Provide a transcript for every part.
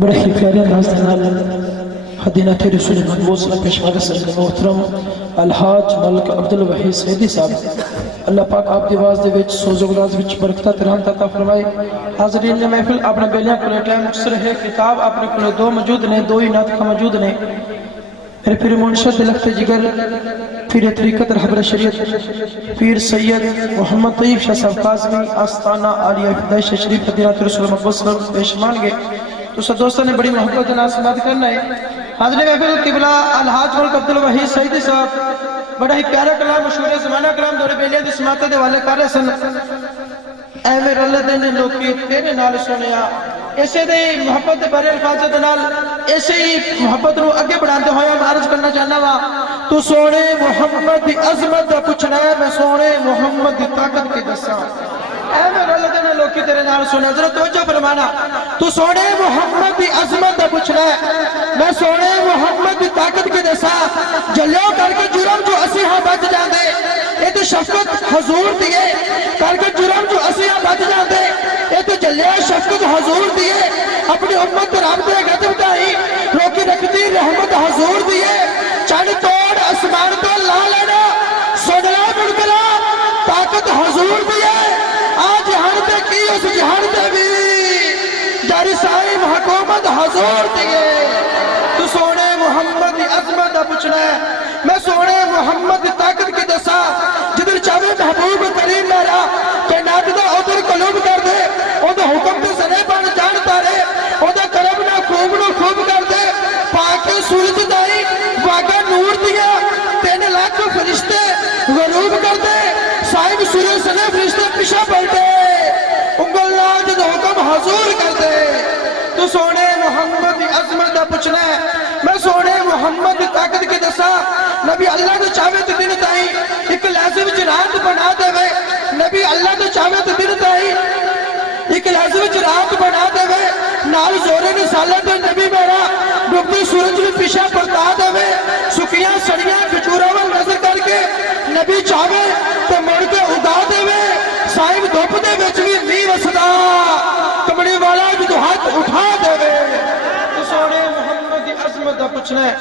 بڑے ہی پیارے انداز نال حدینہ رسول محبوب صلی اللہ پیشوار صلی محترم الحاج ملک عبدالوحید سیدی صاحب اللہ پاک آپ دی آواز دے وچ سوز و گلاز وچ برکتہ ترہم عطا فرمائے۔ حاضرین نے محفل اپنے بیلیاں کو لے ٹائم مختصر ہے، کتاب اپنے کو لے دو موجود نے، دو ہی نعت کا موجود نے۔ میرے پیر منشد لخت جگر پیر طریقت رہبر شریعت پیر سید محمد طیب شاہ صاحب قاسمی آستانہ عالیہ فدائش شریف حدینہ رسول محبوب صلی اللہ پیش مان گئے تو سب دوستوں نے بڑی محبت جناب سماعت کرنا ہے۔ حاضرین محفل قبلہ الحاج ملک عبدالوحید سیدی صاحب بڑا ہی پیارا کلام مشہور زمانہ کلام دور بیلیاں دی سماعت دے والے کر رہے سن۔ اے میرے اللہ دے نے لوکی تیرے نال سنیا، اسے دے محبت دے بارے الفاظ دے نال اسے ہی محبت نو اگے بڑھاندے ہوئے میں عرض کرنا چاہنا وا تو سونے محمد دی عظمت دا پوچھنا ہے، میں سونے محمد دی طاقت کی دساں۔ اے میرے اللہ دے نے لوکی تیرے نال سنیا، ذرا توجہ فرمانا، تو سونے محمد دی عظمت دا پوچھنا ہے، میں سونے محمد دی طاقت کی دساں۔ جلیوں کر کے جرم جو اسی ہاں بچ جاندے، یہ تو شفقت حضور دیئے کر کے جرم جو اسی ہاں بچ جاندے، یہ تو جلیہ شفقت حضور دیئے اپنی امت پر رب دے گھت بتائی روکی رکھتی رحمت حضور دیئے چاند توڑ اسمان تو لا لینا سنلا ملکلا طاقت حضور دیئے آج جہان پہ کی اس جہان پہ بھی جاری سائم حکومت حضور دیئے۔ تو سونے محمد عظمت دا پوچھنا ہے، میں سونے محمد طاقت کی دسا جدر چاہے محبوب کریم میرا کہ ناددہ ادھر قلوب کر دے ادھر حکم تے سنے بان جانتا رہے ادھر کرم نہ خوب کر دے پاکی سورج دائی واقع نور دیا 3 لاکھ فرشتے غروب کر دے صاحب سورج سنے فرشتے پیشہ پڑھ دے انگل جد حکم حضور کر دے۔ تو سونے محمد عظمت دا پوچھنا ہے، میں سونے محمد طاقت کی دسا نبی اللہ تو چاہوے تو دن تائی ایک لازم جرات بنا دے وے، نبی اللہ تو چاہوے تو دن تائی ایک لازم جرات بنا دے وے، نال زورے نسالت نبی میرا ڈوبتی سورج میں پیشہ پڑتا دے وے، سکیاں سڑیاں کچورا وال نظر کر کے نبی چاہوے تو مڑ کے ادا دے وے، صاحب دھوپ دے وچ بھی نہیں وسدا کمڑی والا جو تو ہاتھ اٹھا دے وے۔ تو سونے محمد عظمت دا پوچھنا ہے،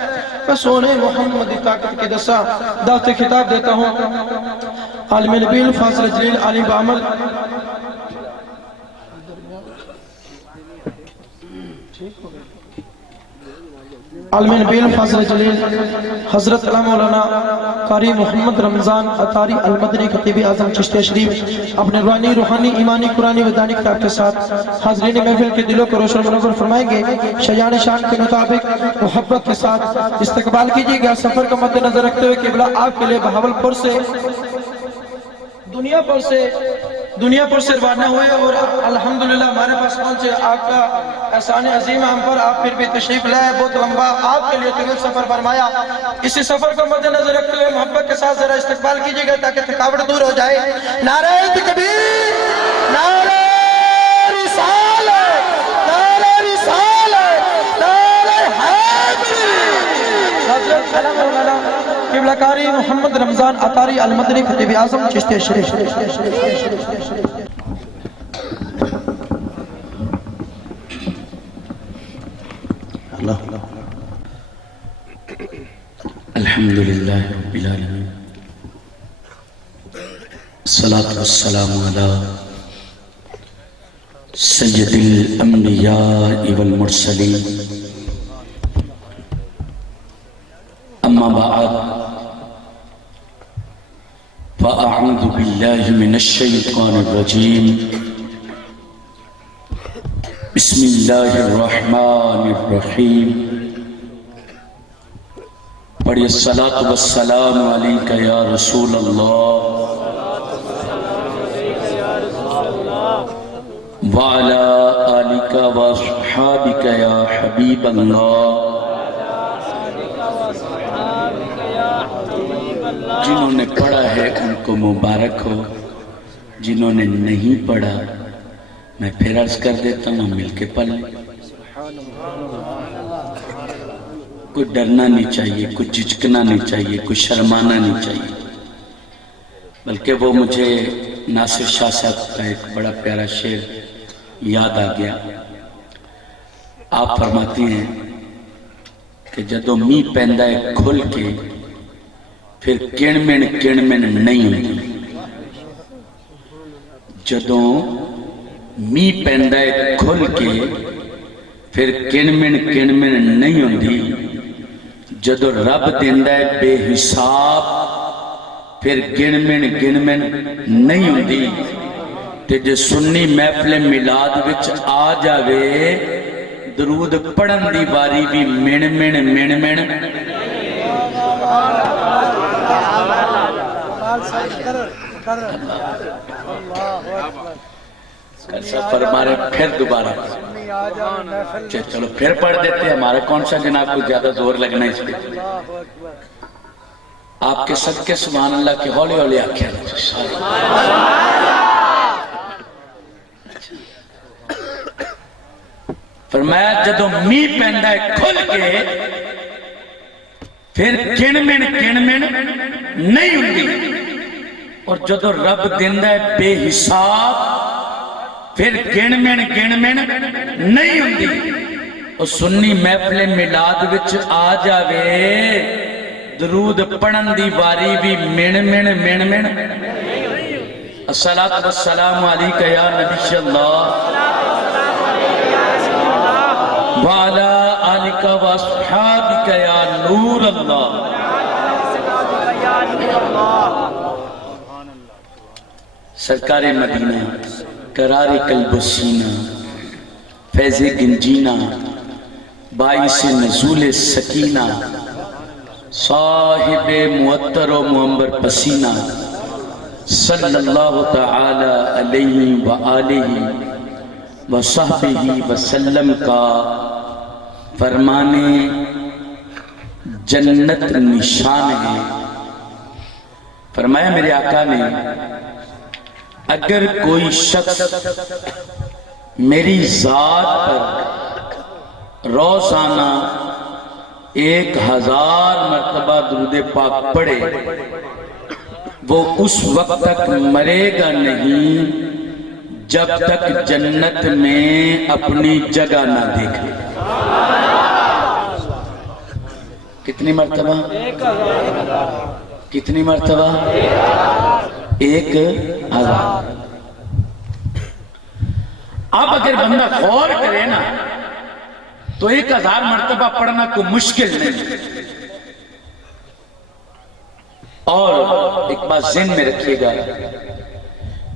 میں سونے محمد طاقت کی دسا دعوت خطاب دیتا ہوں عالم نبیل فاضل جلیل علی بعمل عالم نبیل فاضل جلیل حضرت علامہ مولانا قاری محمد رمضان عطاری المدنی خطیب اعظم چشتی شریف اپنے روحانی روحانی ایمانی قرآنی ودانی کتاب کے ساتھ حاضرین محفل کے دلوں کو روشن منور فرمائیں گے۔ شیان شان کے مطابق محبت کے ساتھ استقبال کیجئے گا سفر کا مد نظر رکھتے ہوئے قبلہ آپ کے لئے بہاولپور سے دنیا پر سے روانہ ہوئے اور الحمدللہ ہمارے پاس پہنچے۔ آپ کا احسان عظیم ہم پر، آپ پھر بھی تشریف لائے، بہت لمبا آپ کے لیے طویل سفر فرمایا۔ اسی سفر کو مد نظر رکھتے ہوئے محبت کے ساتھ ذرا استقبال کیجئے گا تاکہ تھکاوٹ دور ہو جائے۔ نعرہ تکبیر، نعرہ رسالت، نعرہ رسالت، نعرہ حیدری۔ حضرت علامہ مولانا قبلہ کاری محمد رمضان عطاری المدنی خطیب اعظم چشتی شریف۔ الحمدللہ رب العالمین الصلاة والسلام علی سید الانبیاء والمرسلین اما بعد فاعوذ باللہ من الشیطان الرجیم بسم اللہ الرحمن الرحیم پڑھئے الصلاة والسلام علیکہ یا رسول اللہ وعلا آلکہ واصحابکہ یا حبیب اللہ۔ جنہوں نے پڑھا ہے ان کو مبارک ہو، جنہوں نے نہیں پڑھا میں پھر عرض کر دیتا ہوں مل کے پڑھ لیں۔ کوئی ڈرنا نہیں چاہیے، کوئی جھجکنا نہیں چاہیے، کوئی شرمانا نہیں چاہیے، بلکہ وہ مجھے ناصر شاہ صاحب کا ایک بڑا پیارا شعر یاد آ گیا آپ فرماتی ہیں کہ جدوں می پیندا ہے کھل کے پھر کڑمن نہیں ہوندی. جدوں می پیندا ہے کھل کے پھر کڑمن نہیں ہوندی. جدوں رب دیندا ہے بے حساب پھر گنمن نہیں ہوندی. تے جے سنی محفل میلاد وچ آ جاوے درود پڑھن دی باری بھی من سفر مارے پھر دوبارہ چلو پھر پڑھ دیتے ہیں. ہمارا کون سا جناب کو زیادہ زور لگنا ہے اس پہ. آپ کے صدقے سبحان اللہ کے ہولی ہولی آنکھیں فرمایا جدوں می پیندا ہے کھل کے پھر کڑمن نہیں ہوندی. اور جدوں رب دیندا ہے بے حساب پھر گنمن نہیں ہوندی. اور سنی محفل میلاد وچ آ جاوے درود پڑھن دی واری بھی من الصلاۃ والسلام علیک یا نبی اللہ وعلا آلک واصحابک یا نور اللہ. سرکار مدینہ قرار قلب و سینہ فیض گنجینہ باعث نزول سکینہ صاحب معطر و معمبر پسینہ صلی اللہ تعالی علیہ وآلہ وصحبہ وسلم کا فرمانے جنت نشان ہے. فرمایا میرے آقا نے اگر کوئی شخص میری ذات پر روزانہ 1000 مرتبہ درود پاک پڑھے وہ اس وقت تک مرے گا نہیں جب تک جنت میں اپنی جگہ نہ دیکھے. کتنی مرتبہ؟ کتنی مرتبہ؟ 1000. اب اگر بندہ غور کرے نا تو 1000 مرتبہ پڑھنا کوئی مشکل نہیں. اور ایک بات ذہن میں رکھیے گا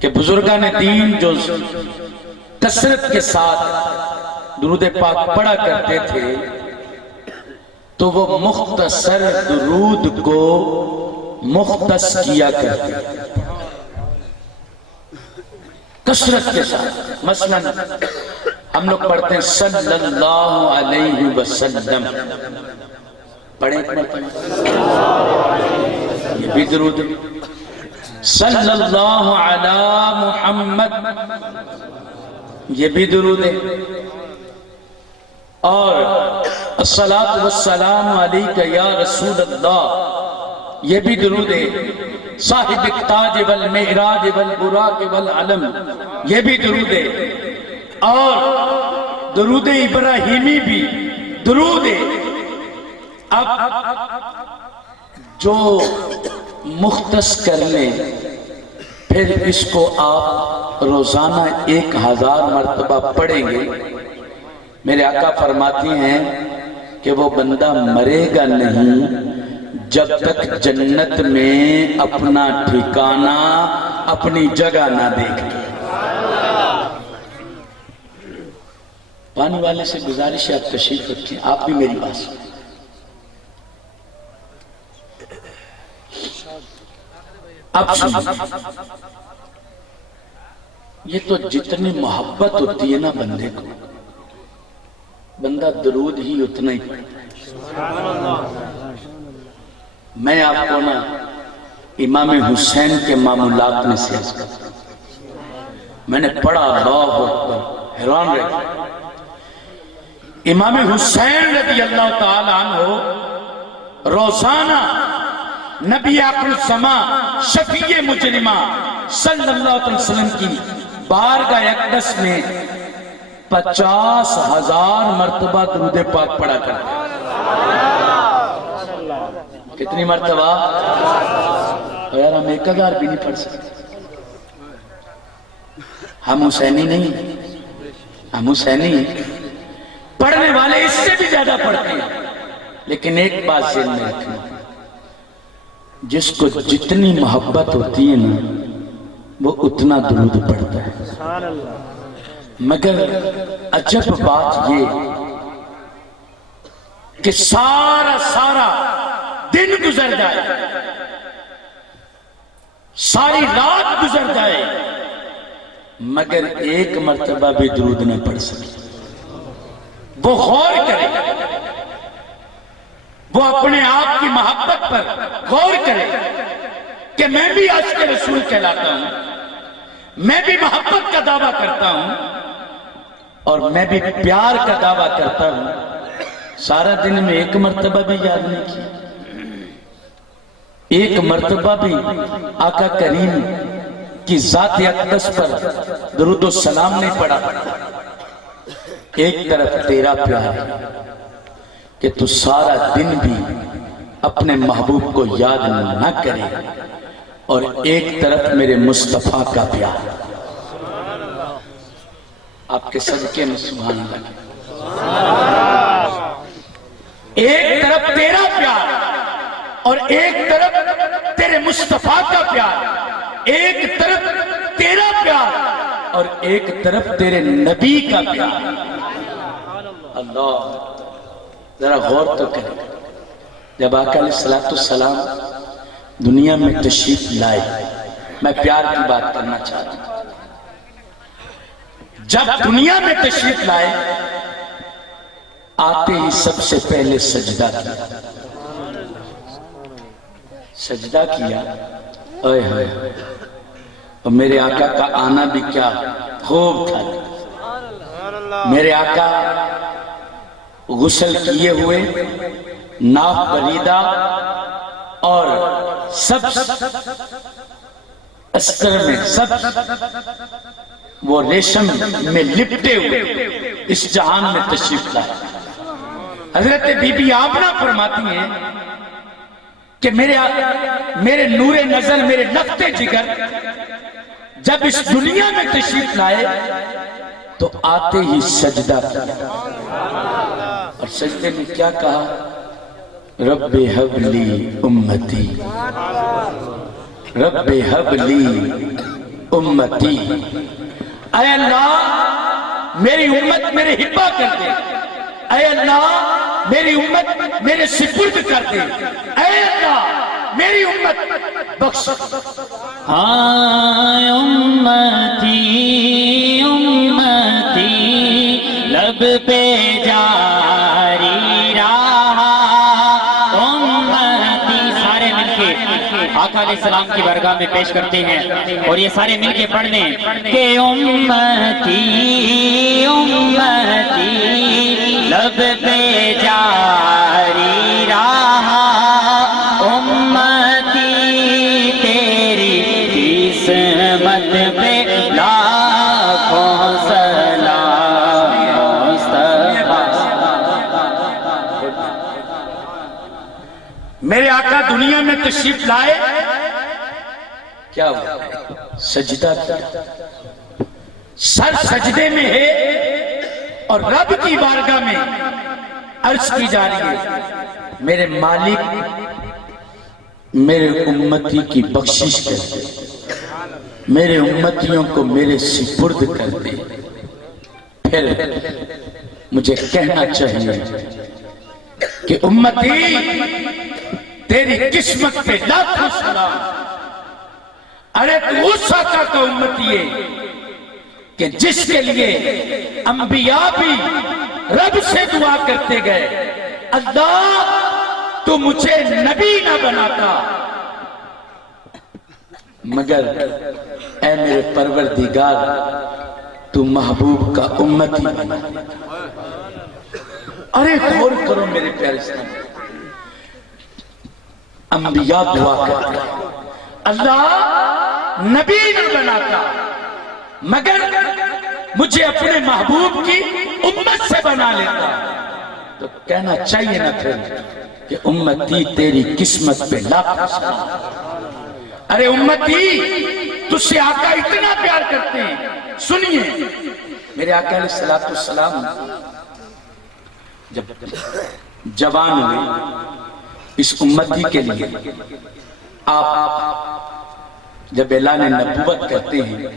کہ بزرگان دین جو کثرت کے ساتھ درود پاک پڑھا کرتے تھے تو وہ مختصر درود کو مختص کیا کرتے کثرت کے ساتھ. مثلا ہم لوگ پڑھتے ہیں صلی اللہ علیہ وسلم پڑھیں یہ بھی درود. صلی اللہ علی محمد یہ بھی درود ہے. اور الصلاۃ والسلام علیک یا رسول اللہ یہ بھی درود ہے. صاحب التاج والمعراج والبراق والعلم یہ بھی درود ہے. اور درود ابراہیمی بھی درود ہے. اب جو مختص کر لیں پھر اس کو آپ روزانہ 1000 مرتبہ پڑھیں گے. میرے آقا فرماتی ہیں کہ وہ بندہ مرے گا نہیں جب تک جنت میں اپنا ٹھکانہ اپنی جگہ نہ دیکھے. پانی والے سے گزارش ہے آپ تشریف رکھیں. آپ بھی میری بات سنیں. اب یہ تو جتنی محبت ہوتی ہے نا بندے کو بندہ درود ہی اتنا ہی پڑھتا ہے. میں آپ کو نا امام حسین کے معمولات میں سے عرض کرتا ہوں. میں نے پڑھا اللہ اکبر حیران رہا. امام حسین رضی اللہ تعالیٰ عنہ روزانہ نبی آخر الزمان شفیع مجرمہ صلی اللہ علیہ وسلم کی بارگاہ اقدس میں 50,000 مرتبہ درود پاک پڑھا کرتے. کتنی مرتبہ؟ یار ہم 1000 بھی نہیں پڑھ سکتے. ہم حسینی نہیں، ہم حسینی ہیں. پڑھنے والے اس سے بھی زیادہ پڑھتے ہیں. لیکن ایک بات ذہن میں رکھنا، جس کو جتنی محبت ہوتی ہے نا وہ اتنا درود پڑھتا ہے. مگر عجب بات یہ کہ سارا دن گزر جائے، ساری رات گزر جائے، مگر ایک مرتبہ بھی درود نہ پڑھ سکے. وہ غور کرے، وہ اپنے آپ کی محبت پر غور کرے کہ میں بھی عاشق رسول کہلاتا ہوں، میں بھی محبت کا دعویٰ کرتا ہوں اور میں بھی پیار کا دعویٰ کرتا ہوں. سارا دن میں ایک مرتبہ بھی یاد نہیں کیا، ایک مرتبہ بھی آقا کریم کی ذات اقدس پر درود و سلام نہیں پڑھا. ایک طرف تیرا پیار ہے کہ تو سارا دن بھی اپنے محبوب کو یاد نہ کرے، اور ایک طرف میرے مصطفیٰ کا پیار. آپ کے صدقے میں سبحان اللہ. ایک طرف تیرا پیار اور ایک طرف تیرے مصطفیٰ کا پیار، ایک طرف تیرا پیار اور ایک طرف تیرے نبی کا پیار. اللہ ذرا غور تو کرے. جب آقا علیہ السلام دنیا میں تشریف لائے، میں پیار کی بات کرنا چاہتا ہوں. جب دنیا میں تشریف لائے آتے ہی سب سے پہلے سجدہ کیا. سجدہ کیا، اوئے ہوئے، اور میرے آقا کا آنا بھی کیا خوب تھا. میرے آقا غسل کیے ہوئے، ناف بریدہ اور سب استر میں، سب وہ ریشم میں لپٹے ہوئے اس جہان میں تشریف لائے. حضرت بی بی آمنہ فرماتی ہیں کہ میرے نور نظر، میرے نقط جگر جب اس دنیا میں تشریف لائے تو آتے ہی سجدہ کیا، اور سجدے میں کیا کہا؟ رب ہب لی امتی، رب ہب لی امتی. اے اللہ میری امت میرے حبہ کر دے، اے اللہ میری امت میرے سپرد کر دے، اے اللہ میری امت بخش. ہائے امتی امتی لب پہ جاری رہا امتی. سارے مل کے آقا علیہ السلام کی بارگاہ میں پیش کرتے ہیں اور یہ سارے مل کے پڑھ لیں کہ امتی امتی لب پہ جاری رہا امتی تیری قسمت پہ لاکھوں سلام مصطفیٰ. میرے آقا دنیا میں تشریف لائے، کیا ہوا؟ سجدہ کیا. سر سجدے میں ہے اور رب کی بارگاہ میں عرض کی جا رہی ہے میرے مالک میرے امتی کی بخشش کر دے، میرے امتیوں کو میرے سپرد کر دے. پھر مجھے کہنا چاہیے کہ امتی تیری قسمت پہ لاکھوں سلام. ارے تو اس آقا کا امتی ہے کہ جس کے لیے انبیاء بھی رب سے دعا کرتے گئے، اللہ تو مجھے نبی نہ بناتا مگر اے میرے پروردگار تو محبوب کا امتی بنا. ارے غور کرو میرے پیارے اسلام، انبیاء دعا کرتے اللہ نبی نہ بناتا مگر مجھے اپنے محبوب کی امت سے بنا لیتا تو کہنا چاہیے نہ پھر کہ امتی تیری قسمت پہ لاکھ سلام۔ ارے امتی تجھ سے آقا اتنا پیار کرتے ہیں۔ سنیے میرے آقا علیہ السلام جب جوان ہوئے اس امتی کے لیے، آپ جب اعلان نبوت کرتے ہیں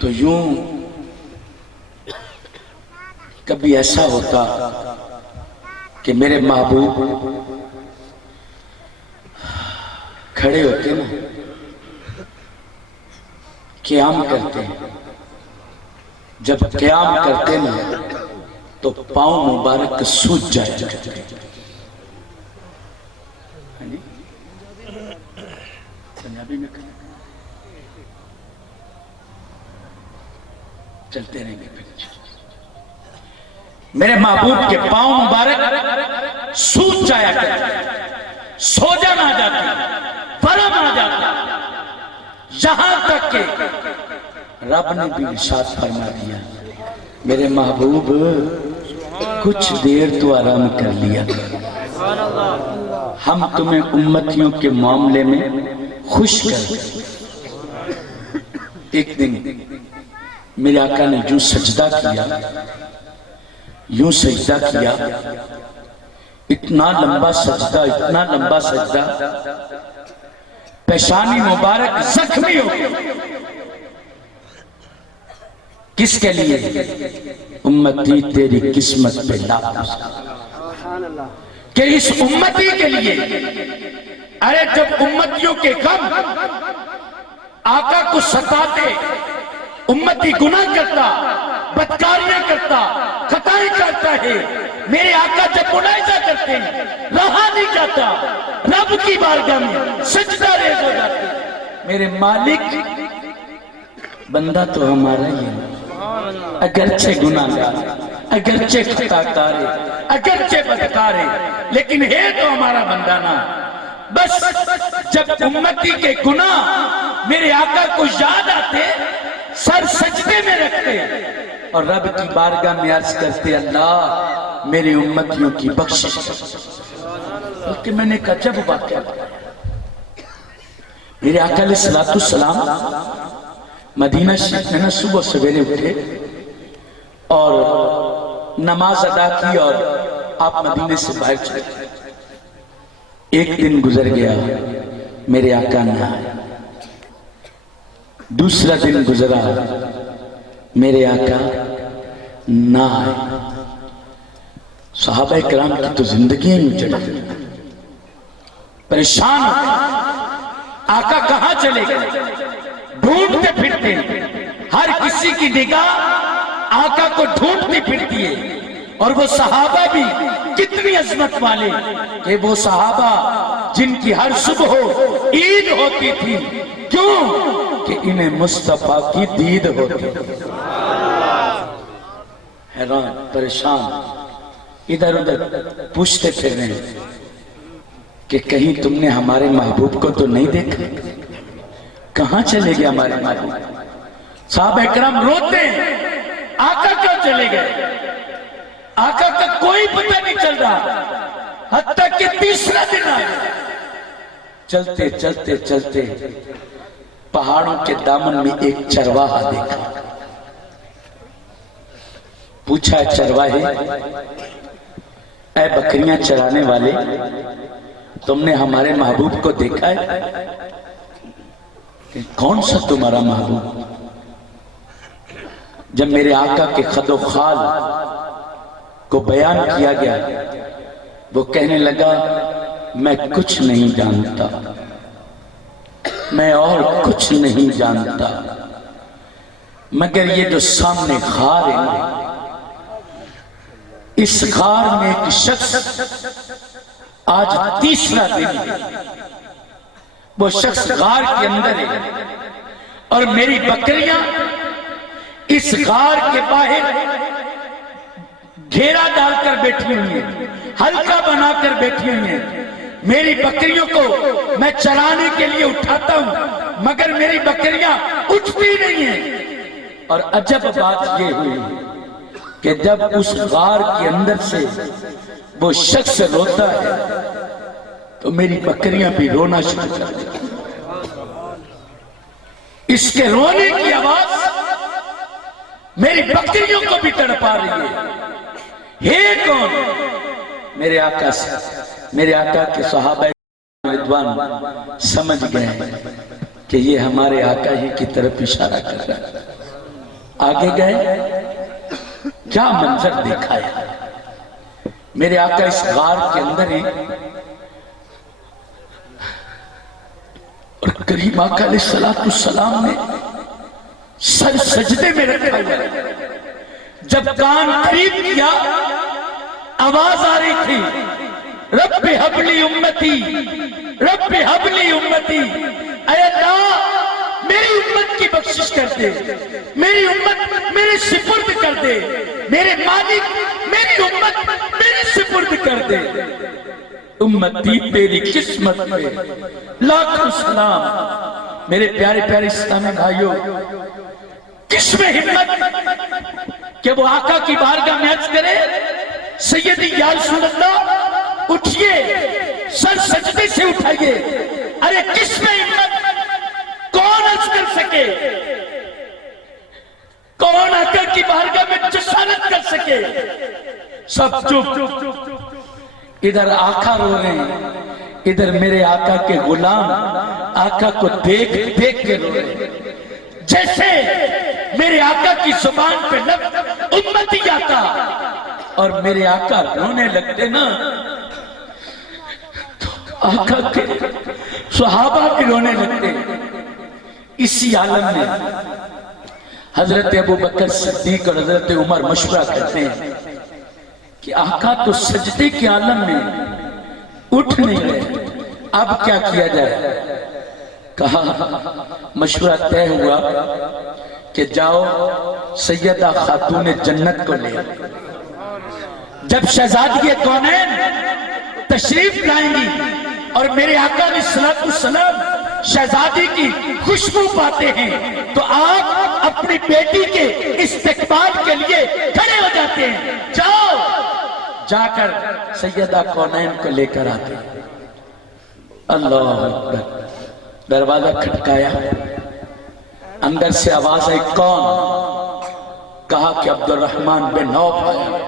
تو یوں کبھی ایسا ہوتا کہ میرے محبوب کھڑے ہوتے نا، قیام کرتے ہیں، جب قیام کرتے نا تو پاؤں مبارک سوج جائے کرتے ہیں۔ پنجابی میں چلتے رہیں گے پھر میرے محبوب کے پاؤں مبارک سوج جایا کرتے، سوجن آ جاتی، ورم آ جاتا، یہاں تک کہ رب نے بھی ارشاد فرما دیا میرے محبوب کچھ دیر تو آرام کر لیا، ہم تمہیں امتیوں کے معاملے میں خوش کر۔ ایک دن میرے آقا نے یوں سجدہ کیا، یوں سجدہ کیا، اتنا لمبا سجدہ، اتنا لمبا سجدہ، پیشانی مبارک زخمی ہو گئی۔ کس کے لیے؟ امتی تیری قسمت پہ لاکھ سلام، کہ اس امتی کے لیے۔ ارے جب امتیوں کے غم آقا کو ستاتے، امتی گناہ کرتا، بدکاریاں کرتا، خطائیں کرتا ہے، میرے آقا جب مناظرہ کرتے ہیں رہا نہیں جاتا، رب کی بارگاہ میں سجدہ ریز ہو جاتے۔ میرے مالک بندہ تو ہمارا ہی ہے، اگرچہ گناہگار، اگرچہ خطا کار، اگرچہ بدکار ہے، لیکن ہے تو ہمارا بندہ نا۔ بس جب امتی کے گناہ میرے آقا کو یاد آتے، سر سجدے میں رکھتے اور رب کی بارگاہ میں عرض کرتے اللہ میری امتیوں کی بخشش کر۔ بلکہ میں نے کہا جب واقعہ میرے آقا علیہ السلام مدینہ شریف میں صبح سویرے اٹھے اور نماز ادا کی اور آپ مدینے سے باہر چلے۔ ایک دن گزر گیا، میرے آقا نہ آئے، دوسرا دن گزرا، میرے آقا نہ آئے۔ صحابہ کرام کی تو زندگیاں ہی اجڑ گئی، پریشان ہو گئے، آقا کہاں چلے گئے؟ ڈھونڈتے پھرتے، ہر کسی کی نگاہ آقا کو ڈھونڈتی پھرتی ہے۔ اور وہ صحابہ بھی کتنی عظمت والے کہ وہ صحابہ جن کی ہر صبح عید ہوتی تھی، کیوں کہ انہیں مصطفیٰ کی دید ہوتی تھی۔ حیران پریشان ادھر ادھر پوچھتے پھر رہے ہیں کہ کہیں تم نے ہمارے محبوب کو تو نہیں دیکھا؟ کہاں چلے گئے ہمارے محبوب؟ صحابہ کرام روتے ہیں، آقا کیوں چلے گئے؟ آقا کا کوئی پتہ نہیں چل رہا، حتیٰ کہ تیسرا دن آیا۔ چلتے چلتے چلتے پہاڑوں کے دامن میں ایک چرواہا دیکھا، پوچھا چرواہے اے بکریاں چرانے والے، تم نے ہمارے محبوب کو دیکھا ہے؟ کہ کون سا تمہارا محبوب؟ جب میرے آقا کے خد و خال کو بیان کیا گیا، وہ کہنے لگا میں کچھ نہیں جانتا، میں اور کچھ نہیں جانتا مگر یہ جو سامنے غار ہے، اس غار میں ایک شخص آج تیسرا دن ہے، وہ شخص غار کے اندر ہے اور میری بکریاں اس غار کے باہر گھیرا ڈال کر بیٹھی ہوئی ہیں، حلقہ بنا کر بیٹھی ہوئی ہیں۔ میری بکریوں کو میں چرانے کے لیے اٹھاتا ہوں مگر میری بکریاں اٹھتی نہیں ہیں۔ اور عجب بات یہ ہوئی کہ جب اس غار کے اندر سے وہ شخص روتا ہے تو میری بکریاں بھی رونا شروع کر دیں. اس کے رونے کی آواز میری بکریوں کو بھی تڑپا رہی ہے کون؟ میرے آقا سے. میرے آقا کے صحابہ رضوان سمجھ گئے کہ یہ ہمارے آقا ہی کی طرف اشارہ کر رہا ہے. آگے گئے، کیا منظر دیکھا ہے. میرے آقا اس غار کے اندر ہی اور کریم آقا علیہ السلام نے سر سجدے میں رکھا ہوا. جب کان قریب کیا آواز آ رہی تھی، رب حبلی امتی، رب حبلی امتی. اے اللہ میری امت کی بخشش کر دے، میری امت میرے سپرد کر دے، میرے مالک میری امت میرے سپرد کر دے. امتی تیری قسمت پہ لاکھوں سلام. میرے پیارے پیارے اسلامی بھائیوں، کس میں ہمت کہ وہ آقا کی بارگاہ میں عرض کرے سیدی یا رسول اللہ اٹھئے، سر سجدے سے اٹھائیے. ارے کس میں ہمت؟ کون عرض کر سکے؟ کون آقا کی بارگاہ میں جسارت کر سکے؟ سب چپ. ادھر آقا رو رہے ہیں، ادھر میرے آقا کے غلام آقا کو دیکھ دیکھ کے رو رہے ہیں. جیسے میرے آقا کی زبان پہ لفظ امتی آتا اور میرے آقا رونے لگتے نا تو آقا کے صحابہ بھی رونے لگتے. اسی عالم میں حضرت ابو بکر صدیق اور حضرت عمر مشورہ کرتے ہیں کہ آقا تو سجدے کے عالم میں اٹھ نہیں رہے، اب کیا کیا جائے. کہا مشورہ طے ہوا کہ جاؤ سیدہ خاتون جنت کو لے. جب شہزادی کونین تشریف لائیں گی اور میرے آقا علیہ السلام شہزادی کی خوشبو پاتے ہیں تو آپ اپنی بیٹی کے استقبال کے لیے کھڑے ہو جاتے ہیں. جاؤ، جا کر سیدہ کونین کو لے کر آتے ہیں. اللہ اکبر. دروازہ کھٹکایا، اندر سے آواز آئی کون؟ کہا کہ عبد الرحمن بن عوف آیا.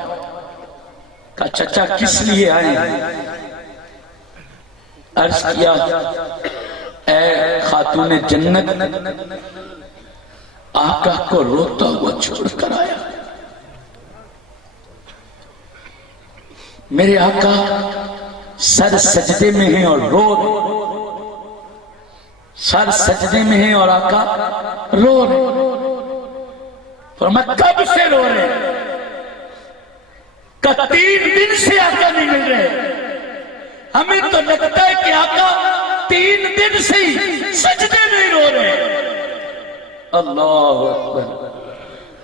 کہا چچا کس لیے آئے ہیں؟ عرض کیا اے خاتون جنت، آقا کو روتا ہوا چھوڑ کر آیا. میرے آقا سر سجدے میں ہیں اور رو رہے، سر سجدے میں ہیں اور آقا رو رہے. فرمایا کب سے رو رہے؟ کہ 3 دن سے آقا نہیں مل رہے. ہمیں تو لگتا ہے کہ آقا 3 دن سے سجدے میں رو رہے. اللہ اکبر.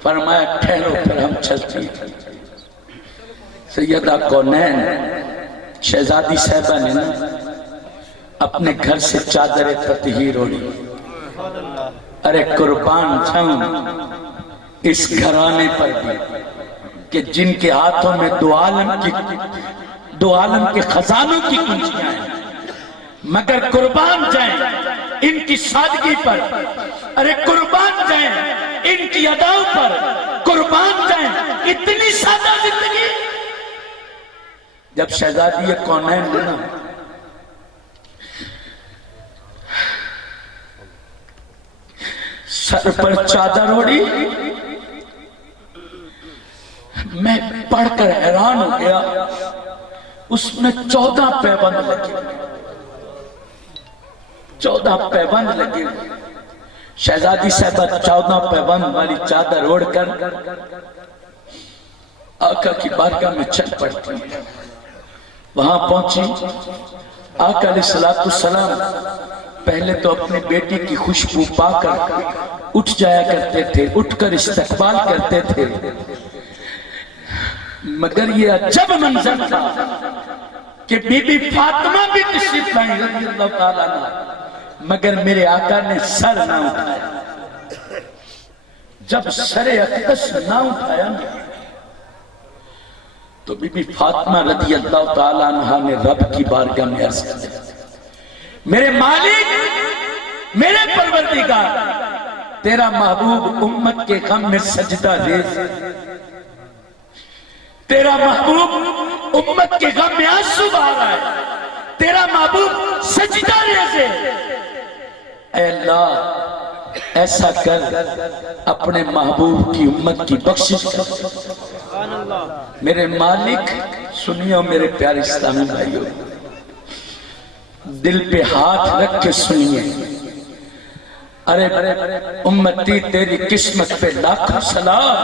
فرمایا ٹھہرو پھر ہم چلتے ہیں. سیدہ کونین شہزادی صاحبہ نے اپنے گھر سے چادر تطہیر اوڑھی. ارے قربان جاؤں اس گھرانے پر بھی کہ جن کے ہاتھوں میں دو عالم کے خزانوں کی کنجیاں ہیں، مگر قربان جائیں ان کی سادگی پر. ارے قربان جائیں ان کی اداؤں پر. قربان جائیں اتنی سادہ زندگی. جب شہزادی کونین بنا سر پر چادر اوڑھی، میں پڑھ کر حیران ہو گیا. اس میں 14 پیبند لگے، 14 پیبند لگے. شہزادی صاحبہ 14 پیبند والی چادر اوڑھ کر آقا کی بارگاہ میں چل پڑتی ہے. وہاں پہنچی. آقا علیہ السلام پہلے تو اپنی بیٹی کی خوشبو پا کر اٹھ جایا کرتے تھے، اٹھ کر استقبال کرتے تھے. مگر یہ عجب منظر تھا کہ بی بی فاطمہ بھی تشریف لائی رضی اللہ تعالیٰ عنہ، مگر میرے آقا نے سر نہ اٹھایا. جب سر اقدس نہ اٹھایا تو بی بی فاطمہ رضی اللہ تعالیٰ عنہ نے رب کی بارگاہ میں عرض کر دیا، میرے مالک، میرے پروردگار، تیرا محبوب امت کے غم میں سجدہ ریز، تیرا محبوب امت کے غم میں آنسو بہا رہا ہے، تیرا محبوب سجدہ ریز ہے۔ اے اللہ ایسا کر، اپنے محبوب کی امت کی بخشش کر۔ میرے مالک سنیو، میرے پیارے اسلامی بھائیو، دل پہ ہاتھ رکھ کے سنیے، ارے امتی تیری قسمت پہ لاکھوں سلام،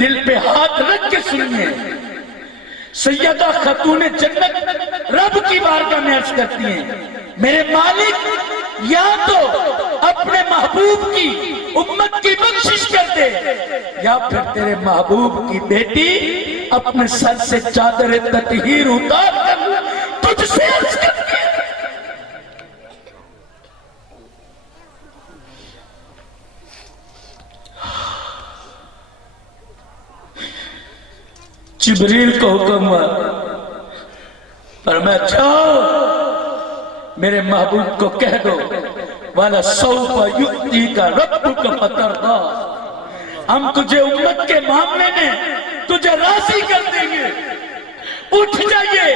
دل پہ ہاتھ رکھ کے سنیے۔ سیدہ خاتون جنت رب کی بارگاہ میں عرض کرتی ہیں، میرے مالک یا تو اپنے محبوب کی امت کی بخشش کر دے، یا پھر تیرے محبوب کی بیٹی اپنے سر سے چادر تطہیر اتار کر تجھ سے عرض کرتی ہے۔ جبریل کو حکم ہوا، فرمایا جاؤ میرے محبوب کو کہہ دو، والا سوف یؤتیک ربک فترضی، ہم تجھے امت کے معاملے میں تجھے راضی کر دیں گے، اٹھ جائیے،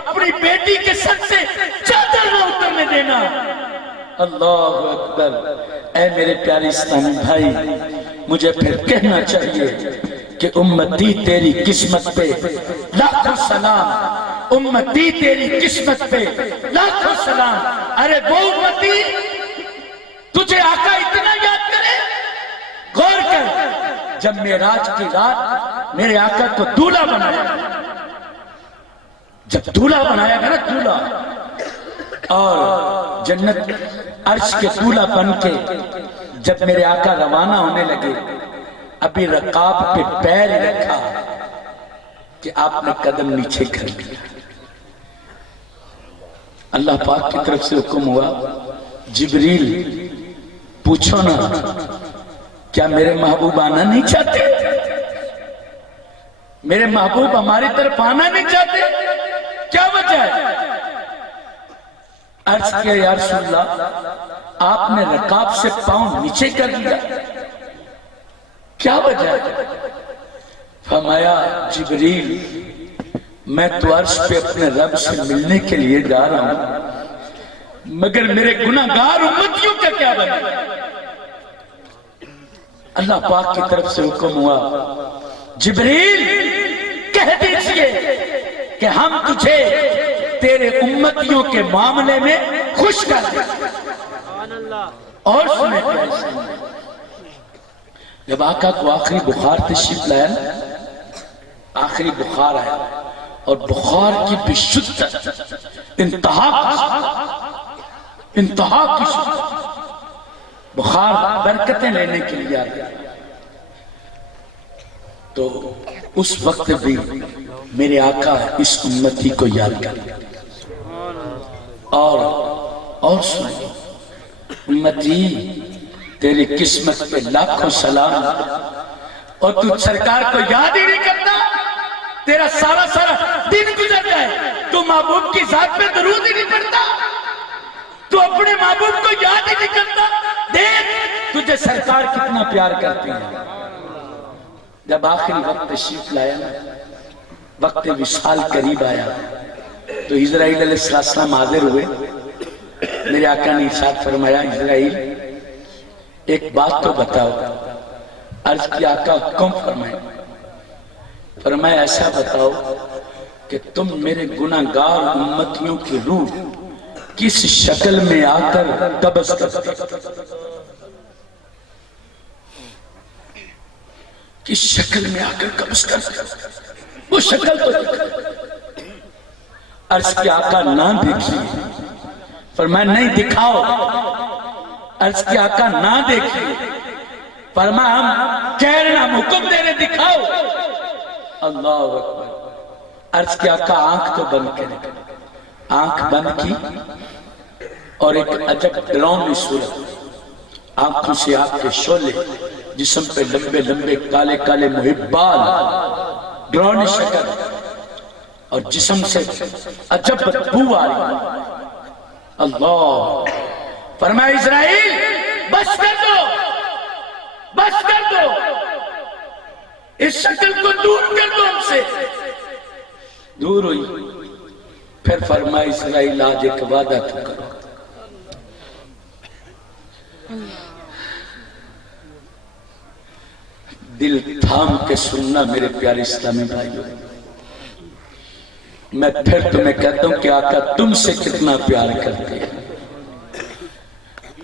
اپنی بیٹی کے سر سے چادر نہ اترنے دینا۔ اللہ اکبر۔ اے میرے پیارے اسلامی بھائی، مجھے پھر کہنا چاہیے کہ امتی تیری قسمت پہ لاکھوں سلام، امتی تیری قسمت پہ لاکھوں سلام۔ ارے وہ امتی تجھے آقا اتنا یاد کرے، غور کر، جب معراج کی رات میرے آقا کو دولہا بنایا، جب دولہا بنایا گیا نا، دولہا، اور جنت عرش کے دولہا بن کے جب میرے آقا روانہ ہونے لگے، ابھی رکاب پہ پیر رکھا کہ آپ نے قدم نیچے کر دیا۔ اللہ پاک کی طرف سے حکم ہوا، جبریل پوچھو نا، کیا میرے محبوب آنا نہیں چاہتے؟ میرے محبوب ہماری طرف آنا نہیں چاہتے؟ کیا وجہ ہے؟ عرض کیا یا رسول اللہ، آپ نے رکاب سے پاؤں نیچے کر دیا، کیا وجہ ہے؟ فرمایا جبریل، میں تو عرش پہ اپنے رب سے ملنے کے لیے جا رہا ہوں، مگر میرے گناہگار امتیوں کا کیا بنا؟ اللہ پاک کی طرف سے حکم ہوا، جبریل کہہ دیجئے کہ ہم تجھے تیرے امتیوں کے معاملے میں خوش کر دیں۔ اور سنیں، جب آقا کو آخری بخار تشریف لایا نا، آخری بخار آیا، اور بخار کی بھی شدت انتہا کی شدت، بخار برکتیں لینے کے لیے آیا، تو اس وقت بھی میرے آقا اس امتی کو یاد کر، اور سنیں امتی تیری قسمت پہ لاکھوں سلام، اور تو سرکار کو یاد ہی نہیں کرتا، تیرا سارا دن گزر جائے، تو محبوب کی ذات پہ درود ہی نہیں پڑتا، تو اپنے محبوب کو یاد ہی نہیں کرتا۔ دیکھ تجھے سرکار کتنا پیار کرتے ہیں۔ جب آخری وقت تشریف لایا، وقت وصال قریب آیا، تو اسرائیل علیہ السلام حاضر ہوئے۔ میرے آقا نے ارشاد فرمایا، اسرائیل ایک بات تو بتاؤ۔ عرض کی آقا حکم فرمائے۔ فرمایا ایسا بتاؤ کہ تم میرے گناہگار امتیوں کی روح کس شکل میں آ کر قبض کرتے، کس شکل میں آ کر قبض کرتے، وہ شکل تو عرض کی آقا نہ دیکھیے۔ فرمایا نہیں دکھاؤ۔ عرض کی آقا نہ دیکھیے۔ فرمایا ہم کہہ رہے ہیں، ہم حکم دے رہے، دکھاؤ۔ اللہ اکبر۔ عرض کی آقا آنکھ تو بند کرے، آنکھ بند کی، اور ایک عجب ڈراؤنی صورت آنکھوں سے آگ کے شعلے، جسم پہ لمبے لمبے کالے کالے محبال، ڈرونی شکل، اور جسم سے عجب بدبو آ رہی۔ اللہ فرمایا اسرائیل بس کر دو، بس کر دو، اس شکل کو دور کر دو ہم سے۔ دور ہوئی، پھر فرمایا اسرائیل آج ایک وعدہ تو کرو۔ دل تھام کے سننا میرے پیارے اسلامی بھائیوں، میں پھر تمہیں کہتا ہوں کہ آقا تم سے کتنا پیار کرتے ہیں۔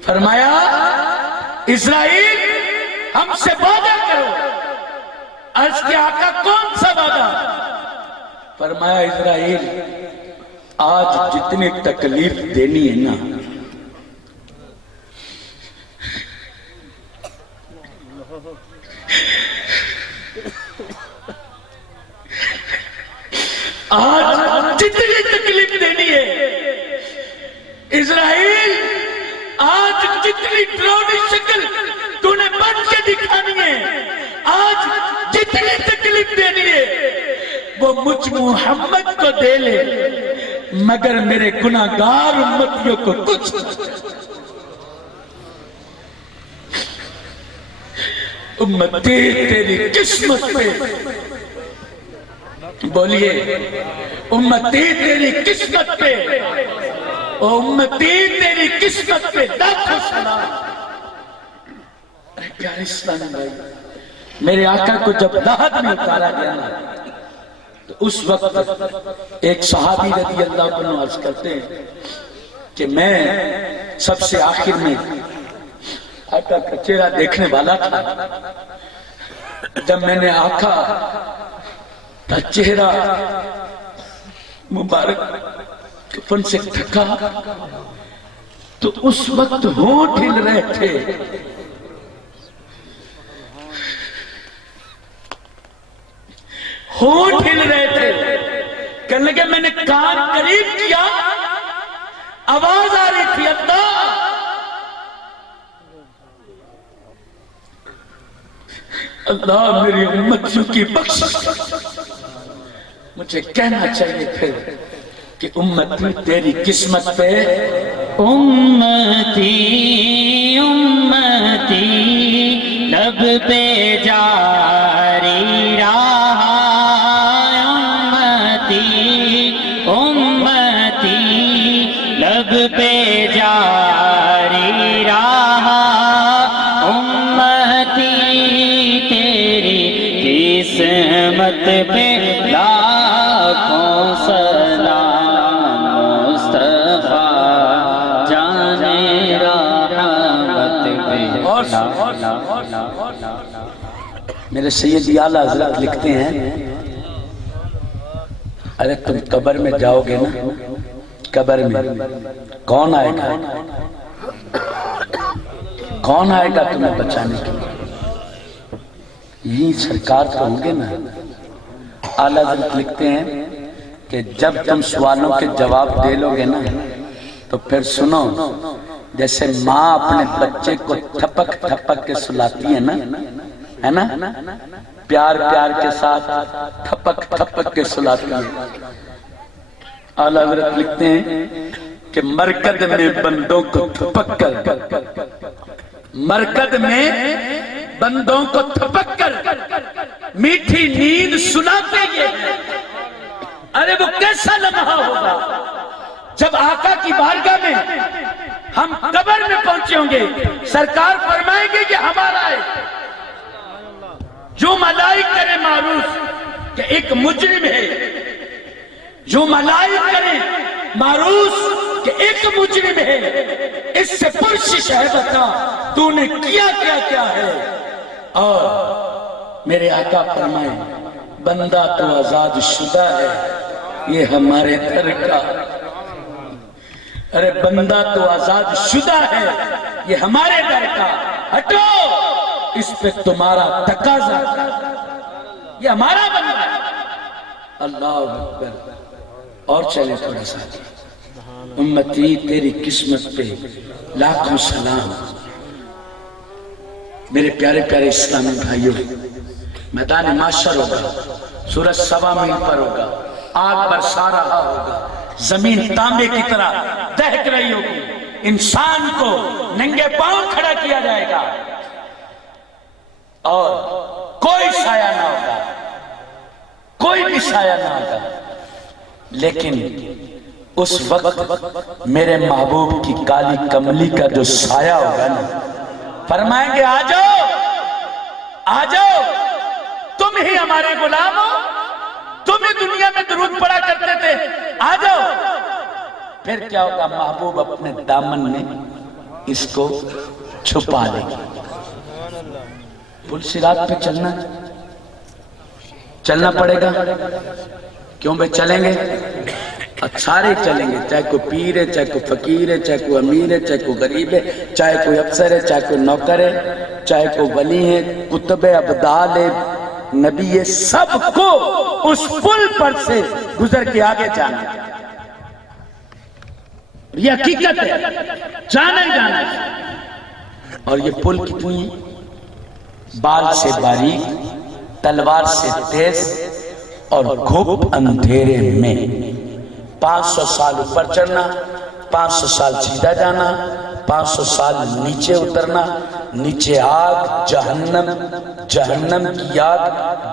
فرمایا اسرائیل ہم سے وعدہ کرو۔ عرض کے آقا کون سا وعدہ؟ فرمایا اسرائیل آج جتنی تکلیف دینی ہے نا، آج جتنی تکلیف دینی ہے اسرائیل، آج جتنی ڈرونی شکل تو نے بن کے دکھانی ہے، آج جتنی تکلیف دینی ہے وہ مجھ محمد کو دے لے، مگر میرے گناہگار امتیوں کو کچھ نہ۔ امتی تیری قسمت پہ، بولیے امتی تیری قسمت پہ، امتی تیری قسمت پہ لاکھوں سلام۔ پیارے اسلامی بھائی، میرے آقا کو جب لحد میں اتارا گیا نا، تو اس وقت ایک صحابی رضی اللہ عنہ عرض کرتے ہیں کہ میں سب سے آخر میں آقا کا چہرہ دیکھنے والا تھا۔ جب میں نے آقا کا چہرہ مبارک کفن سے ڈھکا تو اس وقت ہونٹ ہل رہے تھے۔ ہونٹ ہل رہے تھے، کہنے لگے میں نے کان قریب کیا، آواز آ رہی تھی اللہ اللہ میری امتیوں کی بخشش۔ مجھے کہنا چاہیے پھر کہ امتی تیری قسمت پہ، امتی امتی لب پہ جاری رہا، امتی امتی لب پہ جاری رہا، امتی تیری قسمت پہ لاکھوں سلام، مصطفیٰ جانے رحمت پہ۔ میرے سیدی اعلیٰ حضرت لکھتے ہیں، ارے تم قبر میں جاؤ گے نا، قبر میں کون آئے گا؟ کون آئے گا تمہیں بچانے کے لیے؟ یہی سرکار تو ہوں گے نا۔ اعلیٰ حضرت لکھتے ہیں کہ جب تم سوالوں کے جواب دے لو گے نا تو پھر سنو، جیسے ماں اپنے بچے کو تھپک تھپک کے سلاتی ہے نا، ہے نا، پیار پیار کے ساتھ تھپک تھپک کے سلاتی ہے۔ اعلیٰ حضرت لکھتے ہیں کہ مرکد میں بندوں کو تھپک کر، مرکد میں بندوں کو تھپک کر میٹھی نیند سناتے ہیں۔ ارے وہ کیسا لمحہ ہوگا جب آقا کی بارگاہ میں ہم قبر میں پہنچے ہوں گے، سرکار فرمائیں گے کہ ہمارا ہے۔ جو ملائک کرے معروف کہ ایک مجرم ہے، جو ملائک کرے معروف کہ ایک مجرم ہے، اس سے پرشش ہے بتا تو نے کیا کیا کیا ہے۔ اور میرے آقا فرمائے بندہ تو آزاد شدہ ہے، یہ ہمارے در کا، ارے بندہ تو آزاد شدہ ہے، یہ ہمارے در کا، ہٹو اس پہ تمہارا تقاضا، یہ ہمارا بندہ ہے۔ اللہ اکبر۔ اور چلے تھوڑا سا، امتی تیری قسمت پہ لاکھوں سلام۔ میرے پیارے پیارے اسلامی بھائیوں، میدان معاشر ہوگا، سورج 1.25 میل پر ہوگا، آگ برسا رہا ہوگا، زمین تانبے کی طرح دہک رہی ہوگی، انسان کو ننگے پاؤں کھڑا کیا جائے گا اور کوئی سایہ نہ ہوگا، کوئی بھی سایہ نہ ہوگا، لیکن اس وقت میرے محبوب کی کالی کملی کا جو سایہ ہوگا نا، فرمائیں گے آ جاؤ، آ جاؤ، تم ہی ہمارے غلام ہو، تم ہی دنیا میں درود پڑا کرتے تھے، آ جاؤ۔ پھر کیا ہوگا؟ محبوب اپنے دامن میں اس کو چھپا لے گی۔ پل صراط پہ چلنا پڑے گا، کیوں بھائی چلیں گے؟ سارے چلیں گے، چاہے کوئی پیر ہے، چاہے کوئی فقیر ہے، چاہے کوئی امیر ہے، چاہے کوئی غریب ہے، چاہے کوئی افسر ہے، چاہے کوئی نوکر ہے، چاہے کوئی ولی ہے، کتب ابدال ہے، نبی ہے، سب کو اس پل پر سے گزر کے آگے جانا ہے۔ یہ حقیقت ہے، جانا ہی جانا ہے۔ اور یہ پل کتنی ہے؟ بال سے باریک، تلوار سے تیز اور گھپ اندھیرے میں 500 سال اوپر چڑھنا، 500 سال سیدھا جانا، 500 سال نیچے اترنا، نیچے آگ، جہنم کی آگ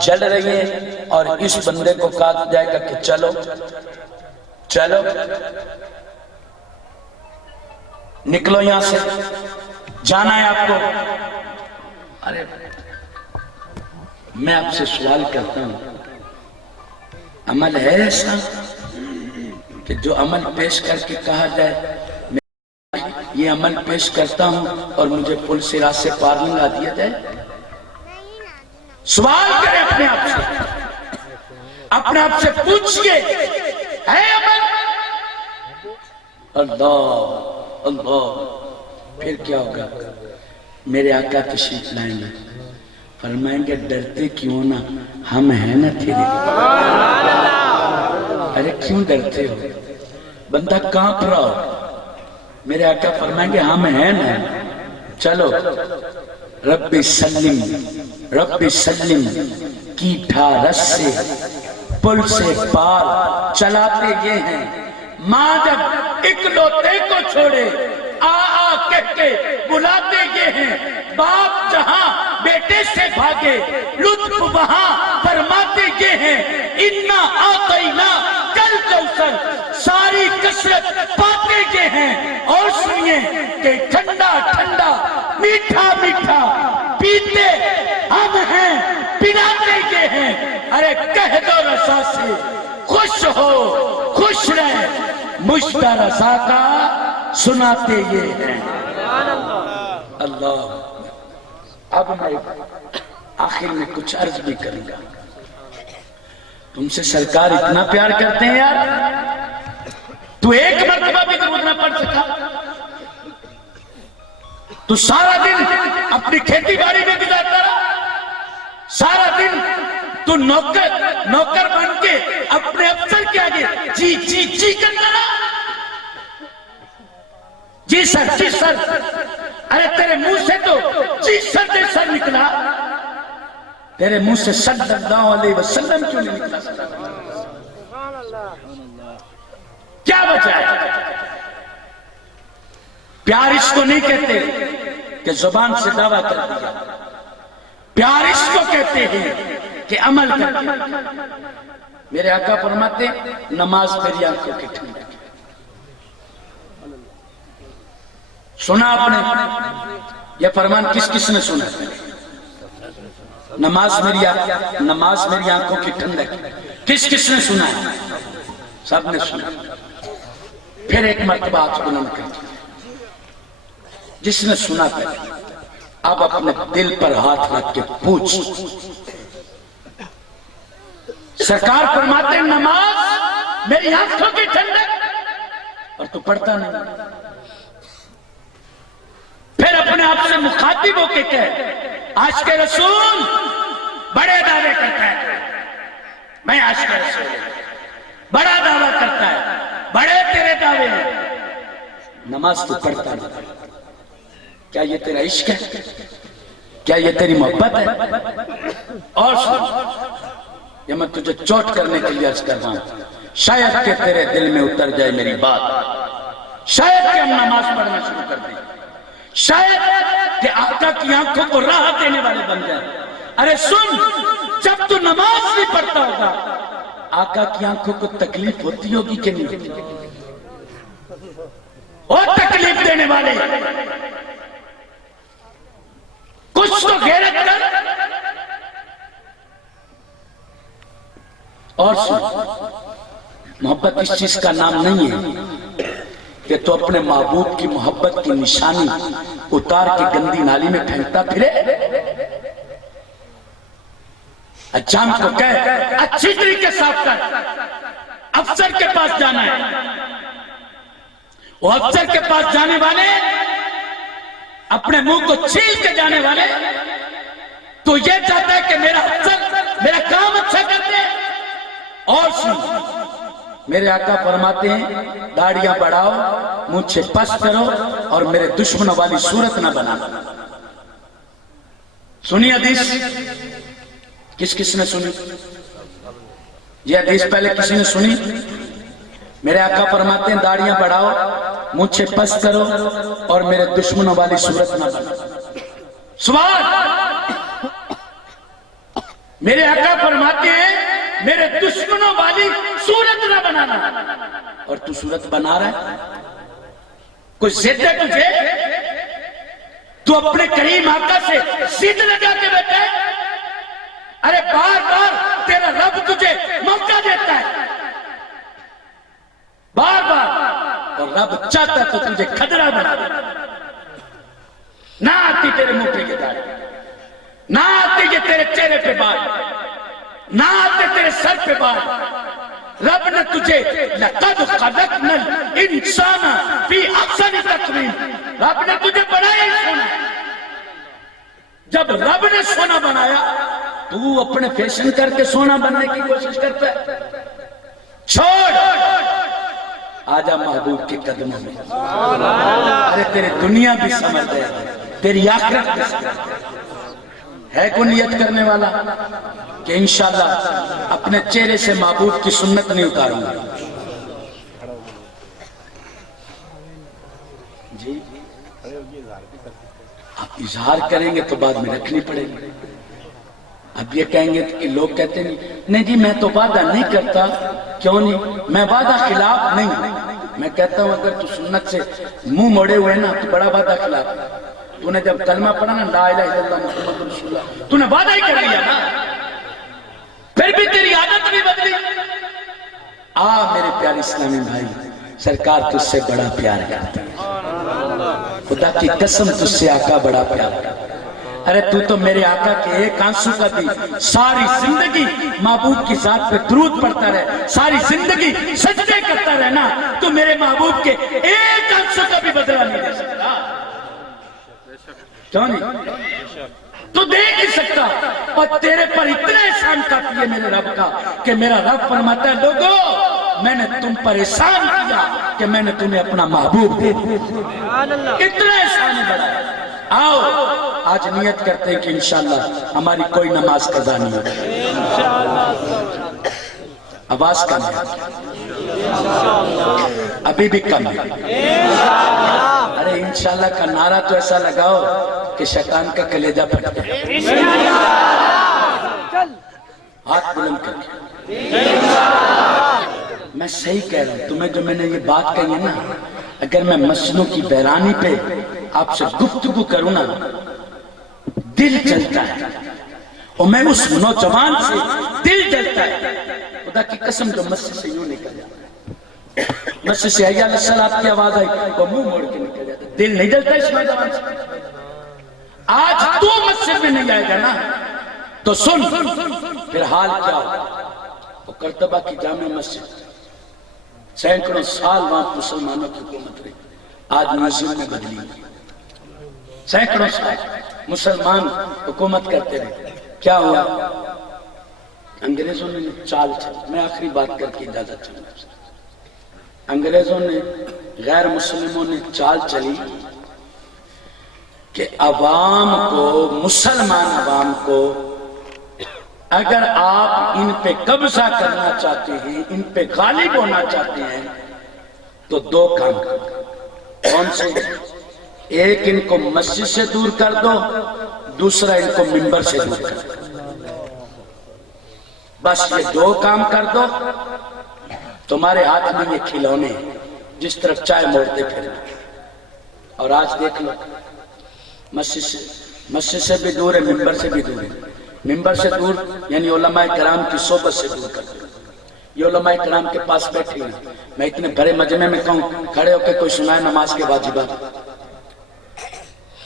جل رہی ہے، اور اس بندے کو کہا جائے گا کہ چلو چلو نکلو یہاں سے، جانا ہے آپ کو۔ ارے میں آپ سے سوال کرتا ہوں، عمل ہے ایسا کہ جو عمل پیش کر کے کہا جائے میں یہ عمل پیش کرتا ہوں اور مجھے پل صراط سے پار لنگا دیا جائے؟ سوال کریں اپنے آپ سے پوچھئے، ہے عمل؟ اللہ اللہ۔ پھر کیا ہوگا؟ میرے آقا تشریف لائیں گے، فرمائیں گے ڈرتے کیوں نہ، ہم ہیں نا تیرے۔ ارے کیوں ڈرتے ہو؟ بندہ کانپ رہا ہو، میرے آقا فرمائیں گے ہم ہیں نا، چلو۔ رب سلم کی ڈھارس سے پل سے پار چلاتے یہ ہیں، ماں جب اکلوتے کو چھوڑے آ کہہ کے بلاتے یہ ہیں، باپ جہاں بیٹے سے بھاگے لطف وہاں فرماتے یہ ہیں، انا آتینا کل کوثر ساری کثرت پاتے یہ ہیں۔ اور سنیے کہ ٹھنڈا ٹھنڈا میٹھا میٹھا پیتے ہم ہیں، پلاتے یہ ہیں۔ ارے کہہ دو رسا سے خوش ہو خوش رہے، مجھتا رسا کا سناتے یہ ہیں۔ اللہ۔ اب میں آخر میں کچھ عرض بھی کروں گا، تم سے سرکار اتنا پیار کرتے ہیں یار، تو ایک مرتبہ بھی درود نہ پڑھ سکا؟ تو سارا دن اپنی کھیتی باڑی میں گزارتا رہا، سارا دن تو نوکر بن کے اپنے افسر کے آگے جی جی جی کرتا رہا، جی سر جی سر۔ ارے تیرے منہ سے تو جی سر دے سر نکلا، تیرے منہ سے صلی اللہ علیہ وسلم کیوں نہیں نکلا؟ کیا وجہ ہے؟ پیار اس کو نہیں کہتے کہ زبان سے دعویٰ کر دیا، پیار اس کو کہتے ہیں کہ عمل کر دیا۔ میرے آقا فرماتے نماز میری آنکھوں کی ٹھنڈک۔ سنا آپ نے یہ فرمان؟ کس نے سنا؟ نماز میری آنکھوں کی ٹھنڈک، کس نے سنا ہے؟ سب نے سنا۔ پھر ایک مرتبہ ہاتھ بلند کر دیا، جس نے سنا تھا اب اپنے دل پر ہاتھ رکھ کے پوچھ۔ سرکار فرماتے ہیں نماز میری آنکھوں کی ٹھنڈک، اور تو پڑھتا نہیں۔ پھر اپنے آپ سے مخاطب ہو کے کہے عاشق رسول بڑے دعوے کرتا ہے، میں عاشق رسول بڑا دعویٰ کرتا ہے، بڑے تیرے دعوے ہیں، نماز تو پڑھتا نہیں، کیا یہ تیرا عشق ہے؟ کیا یہ تیری محبت ہے؟ اور سن، یہ میں تجھے چوٹ کرنے کے لیے عرض کر رہا ہوں، شاید کہ تیرے دل میں اتر جائے میری بات، شاید کہ ہم نماز پڑھنا شروع کر دیں، شاید کہ آقا کی آنکھوں کو راحت دینے والے بن جائیں۔ ارے سن، جب تو نماز نہیں پڑھتا ہوگا آقا کی آنکھوں کو تکلیف ہوتی ہوگی کہ نہیں ہوتی؟ اور تکلیف دینے والے کچھ تو غیرت کر۔ اور سن، محبت اس چیز کا نام نہیں ہے کہ تو اپنے محبوب کی محبت کی نشانی اتار کے گندی نالی میں پھینکتا پھرے۔ اجام کو کہہ اچھی طریقے صاف کر، افسر کے پاس جانا ہے، وہ افسر کے پاس جانے والے، اپنے منہ کو چھیل کے جانے والے، تو یہ چاہتا ہے کہ میرا افسر میرا کام اچھا کر دے۔ اور سن، میرے آقا فرماتے ہیں داڑیاں بڑھاؤ، مونچھیں پست کرو، اور میرے دشمنوں والی صورت نہ بنانا۔ سنی حدیث؟ کس کس نے سنی یہ حدیث؟ پہلے کسی نے سنی؟ میرے آقا فرماتے ہیں داڑیاں بڑھاؤ، مونچھیں پست کرو، اور میرے دشمنوں والی صورت نہ بنانا۔ سوال، میرے آقا فرماتے ہیں میرے دشمنوں والی صورت نہ بنانا، اور تو صورت بنا رہا ہے؟ کوئی ضد ہے تجھے؟ تو اپنے کریم آقا سے ضد لگا کے بیٹھا ہے؟ ارے بار بار تیرا رب تجھے موقع دیتا ہے، بار بار، اور رب چاہتا ہے تو تجھے کھدرا بنا دے۔ نہ آتی تیرے منہ پہ یہ داڑھی، نہ آتے یہ تیرے چہرے پہ بال، نہ آتے تیرے سر پہ بال۔ رب نے تجھے لَقَدْ خَلَقْنَا الْإِنسَانَ فِي أَحْسَنِ تَقْوِيمٍ، رب نے تجھے بنایا ہی سونا۔ جب رب نے سونا بنایا تو اپنے فیشن کر کے سونا بننے کی کوشش کرتا ہے؟ چھوڑ، آجا محبوب کے قدموں میں۔ ارے تیرے دنیا بھی سمجھ ہے، تیری آخرت بھی سمجھ ہے۔ کوئی نیت کرنے والا کہ انشاءاللہ اپنے چہرے سے محبوب کی سنت نہیں اتاروں گا؟ جی آپ اظہار کریں گے تو بعد میں رکھنی پڑے گی۔ اب یہ کہیں گے کہ لوگ کہتے نہیں جی میں تو وعدہ نہیں کرتا۔ کیوں نہیں؟ میں وعدہ خلاف نہیں ہوں۔ میں کہتا ہوں اگر تو سنت سے منہ موڑے ہوئے نا تو بڑا وعدہ خلاف ہے۔ تو نے جب کلمہ پڑھا نا لا الہ الا اللہ محمد رسول اللہ، تو نے وعدہ ہی کر لیا نا، پھر بھی تیری عادت نہیں بدلی۔ میرے پیارے اسلامی بھائی، سرکار تجھ سے بڑا پیار کرتا ہے، خدا کی قسم تجھ سے آقا بڑا پیار کرتا ہے۔ ارے تو میرے آقا کے ایک آنسو کا بھی ساری زندگی محبوب کی ذات پہ درود پڑھتا رہے، ساری زندگی سجدے کرتا رہنا، تو میرے محبوب کے ایک آنسو کا بھی بدلہ نہیں دے سکتا۔ کیوں نہیں؟ تو دے نہیں سکتا۔ اور تیرے پر اتنا احسان کافی ہے میرے رب کا کہ میرا رب فرماتا ہے لوگوں میں نے تم پر احسان کیا کہ میں نے تمہیں اپنا محبوب دے دیا۔ اتنا احسان بڑا ہے۔ آؤ آج نیت کرتے ہیں کہ انشاءاللہ ہماری کوئی نماز قضا نہیں ہوگی۔ آواز کم ہے، ابھی بھی کم ہے۔ ارے انشاءاللہ کا نعرہ تو ایسا لگاؤ کہ شیطان کا کلیجہ پھٹ گیا۔ ہاتھ بلند کر کے میں صحیح کہہ رہا ہوں تمہیں، جو میں نے یہ بات کہی ہے نا، اگر میں مسجدوں کی ویرانی پہ آپ سے گفتگو کروں نا دل جلتا ہے، اور میں اس نوجوان سے دل جلتا ہے، خدا کی قسم جو مسجد سے یوں نکل جاتا ہے، مسجد سے حی علی الصلاۃ کی آواز آئی وہ منہ موڑ کے نکل جاتا ہے، دل نہیں جلتا اس نوجوان سے۔ آج تو مسجد میں نہیں آئے گا نا تو سن پھر حال کیا ہوگا۔ وہ کرتبہ کی جامع مسجد سینکڑوں سال وہاں مسلمانوں کی حکومت رہی، آج میوزیم میں بدلی، سینکڑوں سال مسلمان حکومت کرتے رہے۔ کیا ہوا؟ انگریزوں نے چال چلی، میں آخری بات کر کے اجازت چاہوں گا۔ انگریزوں نے غیر مسلموں نے چال چلی کہ عوام کو، مسلمان عوام کو اگر آپ ان پہ قبضہ کرنا چاہتے ہیں، ان پہ غالب ہونا چاہتے ہیں، تو دو کام کرو۔ کون سے؟ ایک ان کو مسجد سے دور کر دو، دوسرا ان کو منبر سے دور کر دو۔ بس یہ دو کام کر دو، تمہارے ہاتھ میں یہ کھلونے ہیں جس طرف چائے موڑتے پھر۔ اور آج دیکھ لو، مسجد سے بھی دور ہے، منبر سے بھی دور ہے۔ منبر سے دور یعنی علماء کرام کی صحبت سے دور کر دو۔ یہ علماء کرام کے پاس بیٹھے ہیں، میں اتنے بڑے مجمع میں کہوں کھڑے ہو کے کوئی سنائے نماز کے واجبات،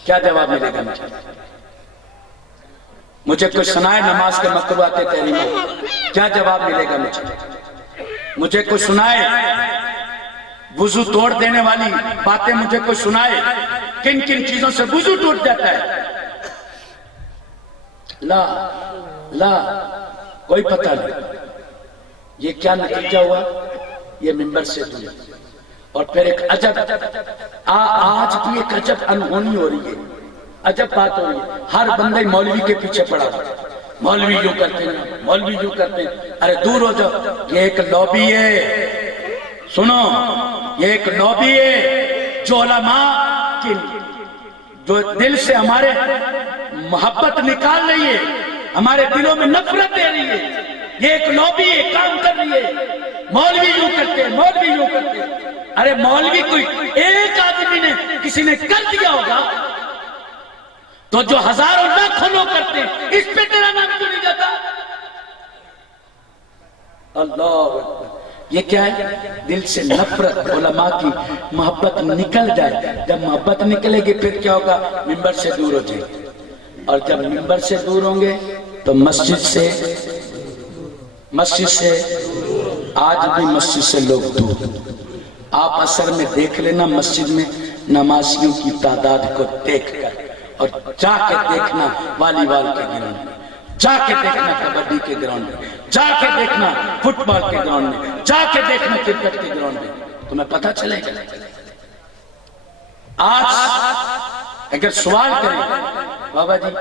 کیا جواب ملے گا مجھے؟ مجھے کوئی سنائے نماز کے مکروہات تحریمات، کیا جواب ملے گا مجھے؟ مجھے کوئی سنائے وضو توڑ دینے والی باتیں، مجھے کوئی سنائے کن کن چیزوں سے وضو ٹوٹ جاتا ہے؟ لا کوئی پتہ نہیں۔ یہ کیا نتیجہ ہوا؟ یہ منبر سے دور۔ اور پھر ایک عجب، آج بھی ایک عجب انہونی ہو رہی ہے، عجب بات ہو رہی ہے۔ ہر بندہ مولوی کے پیچھے پڑا، مولوی یوں کرتے ہیں، مولوی یوں کرتے ہیں۔ ارے دور ہو جاؤ، یہ ایک لابی ہے، سنو، یہ ایک لابی ہے جو علماء کی، جو دل سے ہمارے محبت نکال رہی ہے، ہمارے دلوں میں نفرت دے رہی ہے۔ یہ ایک لابی ہے، کام کر رہی ہے۔ مولوی یوں کرتے ہیں، مولوی یوں کرتے ہیں۔ ارے مولوی کوئی ایک آدمی نے کسی نے کر دیا ہوگا تو جو ہزاروں لاکھوں لوگ کرتے ہیں، اس پہ تیرا نام کیوں نہیں جاتا؟ اللہ اکبر۔ یہ کیا ہے؟ دل سے نفرت، علماء کی محبت نکل جائے۔ جب محبت نکلے گی پھر کیا ہوگا؟ منبر سے دور ہو جائے گی۔ اور جب منبر سے دور ہوں گے تو مسجد سے آج بھی مسجد سے لوگ دور۔ آپ اثر میں دیکھ لینا، مسجد میں نمازیوں کی تعداد کو دیکھ کر، اور جا کے دیکھنا والی بال کے گراؤنڈ میں، جا کے دیکھنا کبڈی کے گراؤنڈ میں، جا کے دیکھنا فٹ بال کے گراؤنڈ میں، جا کے دیکھنا کرکٹ کے گراؤنڈ میں، تمہیں پتہ چلے گا۔ آج اگر سوال کریں بابا جی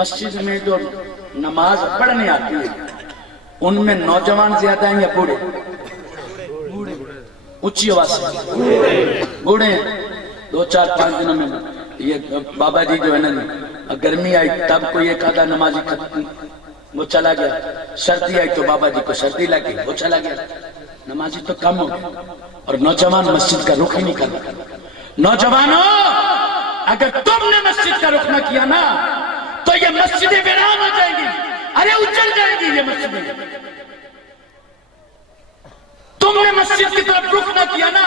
مسجد میں جو نماز پڑھنے آتی ہے ان میں نوجوان زیادہ ہیں یا بوڑھے؟ اونچی آواز سے بوڑھے ہیں۔ 2-4-5 دنوں میں یہ بابا جی جو ہے نا، گرمی آئی تب کوئی ایک آدھا نمازی وہ چلا گیا، سردی آئی تو بابا جی کو سردی لگی وہ چلا گیا، نمازی تو کم ہو گئے، اور نوجوان مسجد کا رخ ہی نہیں کرنا۔ نوجوانوں، اگر تم نے مسجد کا رخ نہ کیا نا تو یہ مسجدیں ویران ہو جائیں گی، ارے اجڑ جائیں گی یہ مسجدیں۔ تم نے مسجد کی طرف رخ نہ کیا نا،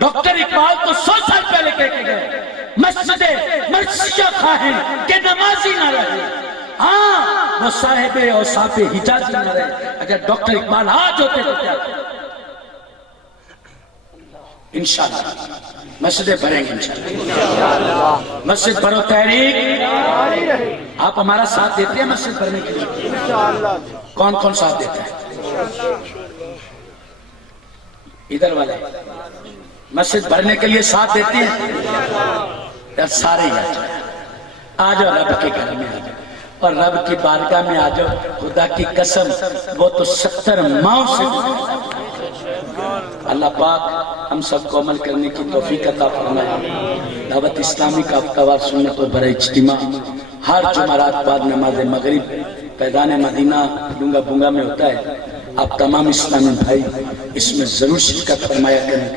ڈاکٹر اقبال تو 100 سال پہلے کہہ کے گئے، مسجدیں مرثیہ خواہیں کہ نمازی نہ رہے، ہاں وہ صاحب اوصاف حجازی نہ رہے۔ اگر ڈاکٹر اقبال آج ہوتے تو کیا تھا؟ انشاءاللہ مسجدیں بھریں گے انشاءاللہ۔ مسجد بھرو تحریک، آپ ہمارا ساتھ دیتے ہیں مسجد بھرنے کے لیے؟ کون کون ساتھ دیتا ہے؟ ادھر والے مسجد بھرنے کے لیے ساتھ دیتے ہیں؟ سارے ہی آ جاؤ رب کے گھر میں آ جاؤ، اور رب کی بارگاہ میں آ جاؤ۔ خدا کی قسم وہ تو 70 ماؤں سے اللہ پاک ہم سب کو عمل کرنے کی توفیق عطا فرمائے۔ دعوت اسلامی کا ہفتہ سنت و برا اجتماع ہر جمعرات بعد نماز مغرب پیدان مدینہ ڈونگا بونگا میں ہوتا ہے۔ آپ تمام اسلامی بھائی اس میں ضرور شرکت فرمایا کریں،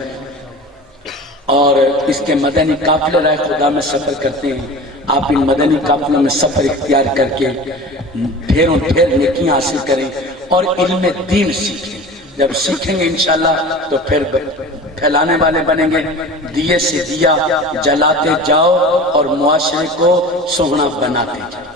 اور اس کے مدنی قافلے رائے خدا میں سفر کرتے ہیں۔ آپ ان مدنی قافلوں میں سفر اختیار کر کے ڈھیروں ڈھیر نیکیاں حاصل کریں اور علم دین سیکھیں۔ جب سیکھیں گے انشاءاللہ تو پھر پھیلانے والے بنیں گے۔ دیے سے دیا جلاتے جاؤ اور معاشرے کو سوہنا بناتے جاؤ۔